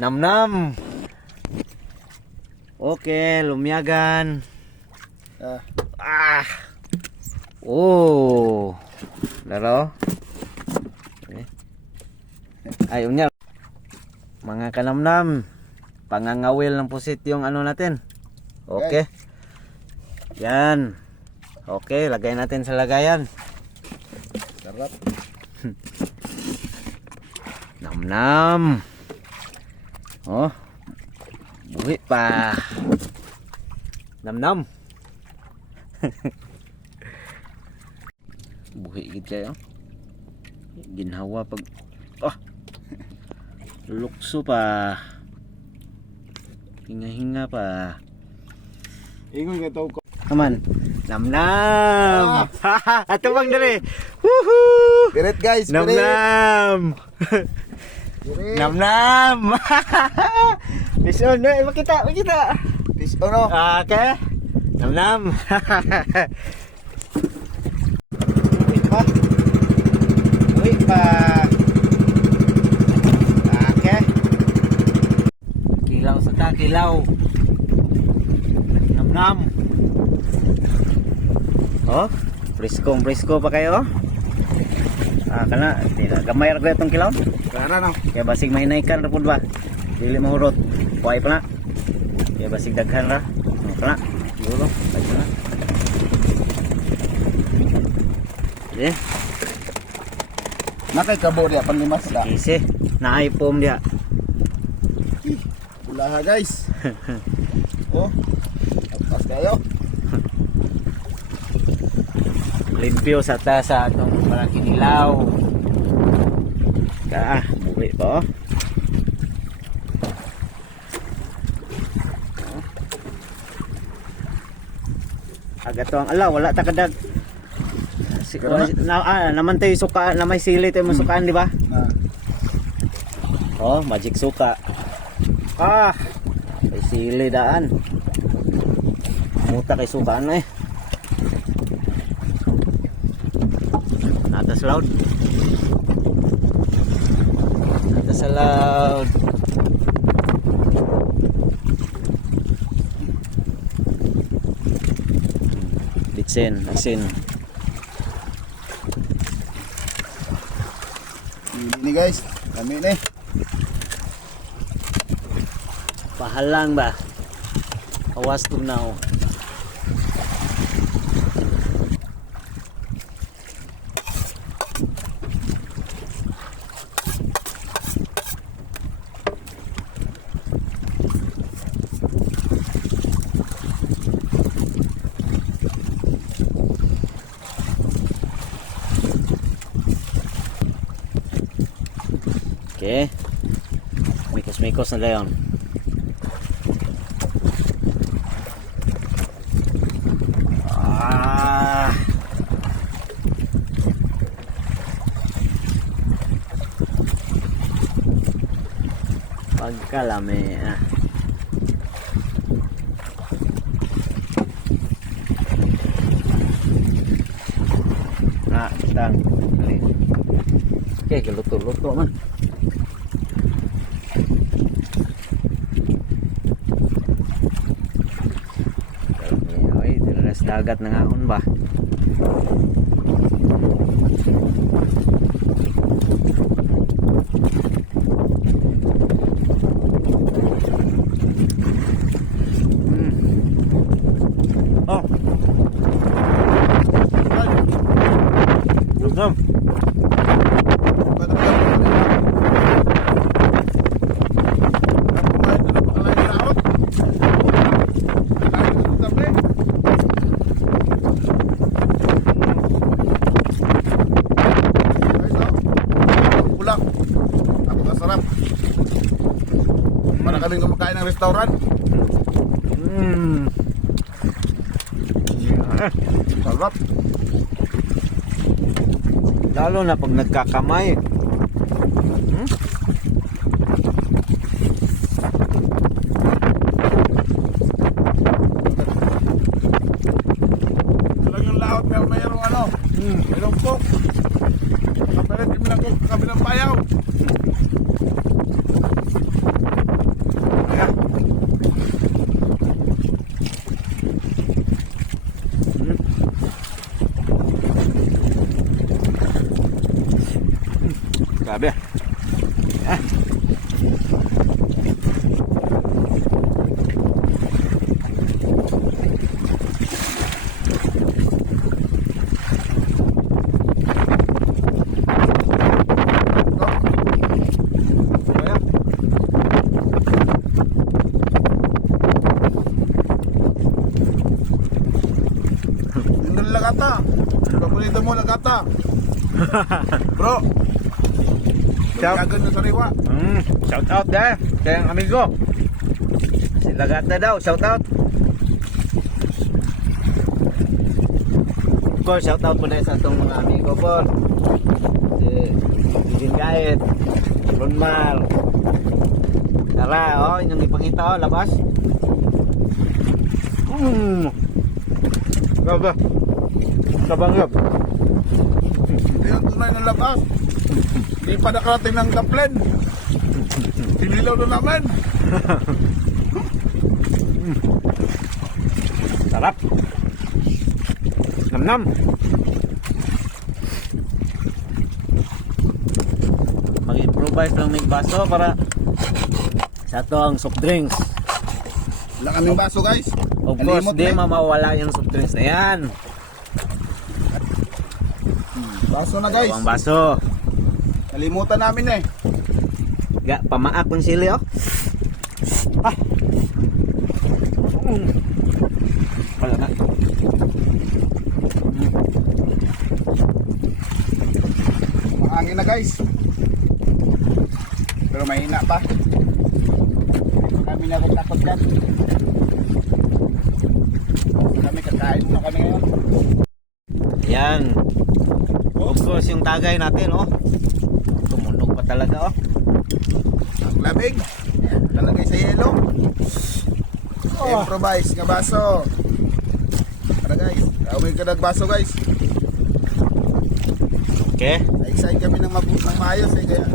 Namnam. Okay, lumiyagan. Oh. Laro. Ayun niya. Mga kanamnam. Pangangawil ng pusit yung ano natin. Okay. Yan. Okay, lagay natin sa lagayan. Sarap. Namnam. Oh. Buhi pa. Namnam. Buhi gid kayo. Ginhawa pag lukso pa. Hinga-hinga pa. Ingon ka tao ko. Aman. Namnam. Ato bang dali. Woohoo! Pirit guys, pirit. Namnam. Pirit. Namnam. Listen, makita. Fish ono. Okay. Namnam. Uy pa. Okay. Kilaw sa ta, kilaw. Namnam. Oh, presko pa kayo. Kana, gamay ra ko itong kilaw. Kara no. Kaya basig mahinaykan ra pud ba? Dili mahurot. Kuhay pa na. Kaya basig daghan ra. Kana. Siguro, ay na. Eh, Nakay kabo dia panlimas da. isi. Naay pom dia. Ulaha guys. Oh. Pas kayo. Limpyo sa tasa atong malaking ilaw. Buwi pa oh. Aga to ang alaw, wala ta kadag. Naman tayo suka, na may sili tayo masukaan, di ba? Oh, magic suka. May sili daan. Muta kay sukaan na eh. Nata sa loud. Nata sa loud. Bitsin, asin. Ini guys, kami ni. Pahalang ba? Awas tunaw. Okay. Mikos-mikos na dayon. Pagkalami Kitang. Okay, luto-luto man. Ay, dilas dagat na ngaon ba? Oh. Lugam. Mana kaming kumakain ng restaurant? Sarap. Lalo na pag nagkakamay. Lang yung laot na mayroong ano? Mayroong cook. Kapalit kami lang cook, kabilang payaw. Paborito mo lagata. Bro. Shout- Lagagan na sariwa. Shout out dahil kay ang amigo. Si Lagata daw, shout out. Of course, shout out po na sa itong mga amigo po. Si Jin Gaet, Ronmal. Tara, oh, inyong ipangita, oh, labas. Gaba. Kabanggap. Ayan, tunay na labas. Hindi pa nakarating ng kaplen. Sinilaw na namin. Sarap. Nam-nam. Mag-improvise lang may baso para sa ito ang soft drinks. Wala kaming baso guys. Of course, Nalimot di na. mawawala yung soft drinks na yan. Baso na guys. Ang baso. Nalimutan namin eh. Pamaak ng sili, oh. Ah. Wala na. Mahangin na guys. Pero mahina pa. Kami na rin takot yan. Kami kakain na kami ngayon. Yan. Of course, yung tagay natin, oh. Tumunog pa talaga, oh. Ang lamig. Talagay sa yelo. Improvise nga baso. Para guys. Kawin ka nagbaso guys. Okay. Na-excite kami ng maayos eh. Kaya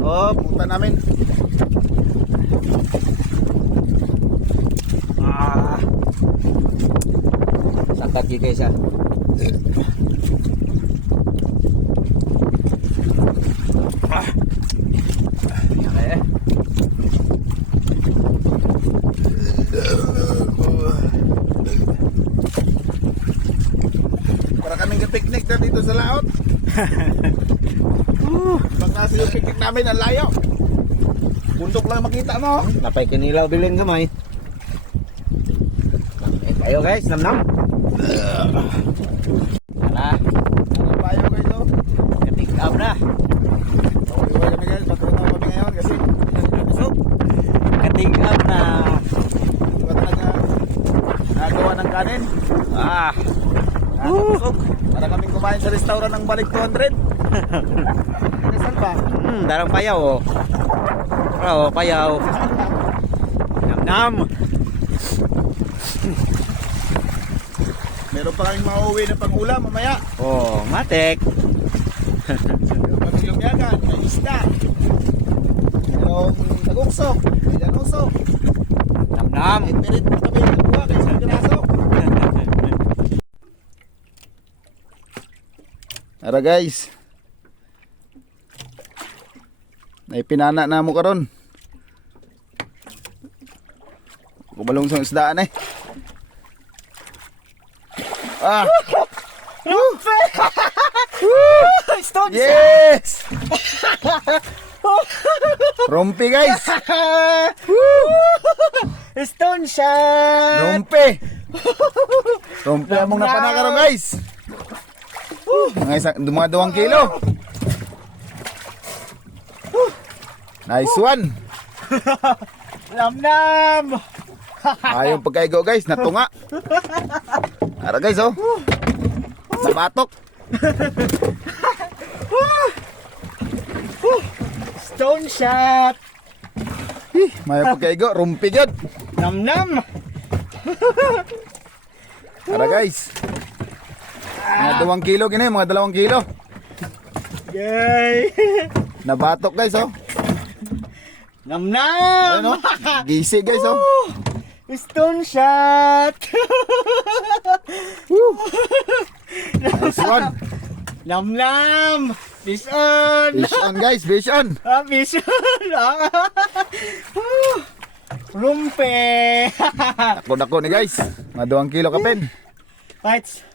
Oh, pumunta namin. ah. Sakat kayo guys, ah. Ah. Yan kaya. Para kaming picnic na dito sa laot. Pag nasa yung picnic namin, ang layo. Bundok lang makita mo. Napay kinilaw bilin gamay. Ayo guys, nam-nam. Ala, Ano bayo guys oh. ketik up na. Iwan kami guys. Patunaw kami ngayon kasi busog. Ketik up na. Iba talaga nagawa ng kanin. Ah. Busog. Para kaming kumain sa restaurant ng balik 200. Kasal ba? Darang payaw, oh. Oh, payaw. Nam-nam. Meron pa kaming mauwi na pang-ulam mamaya. Oh, matek. Meron pa kaming lumyagan. May isda. Merong taguksok. May lanusok. Nam-nam. Merit pa kami nagkuha kay isang piraso. Tara guys. Naipinana na mo karon. Kubalong sa isdaan eh. Ah! Stone Yes! Rompi guys! Stone shot. Rompi! Rompi among napanakaroon guys! Mga 2 kilo! Nice one! Nam-nam. Ayong pagkaigo guys, natunga! Tara guys oh! Nabatok! Stone shot. May pagkaigo, rumpi gyud! Nam-nam. Tara guys! Mga 2 kilo gini, mga 2 kilo! Yay. Nabatok guys oh! Nam-nam. Ayun oh! Gisi guys oh! Stone shot. Nice one! Nam-nam. Fish on. Fish on guys, fish on! Ah, fish on. Rumpe. Dako ni guys! Mga 2 kilo kapin! Fights.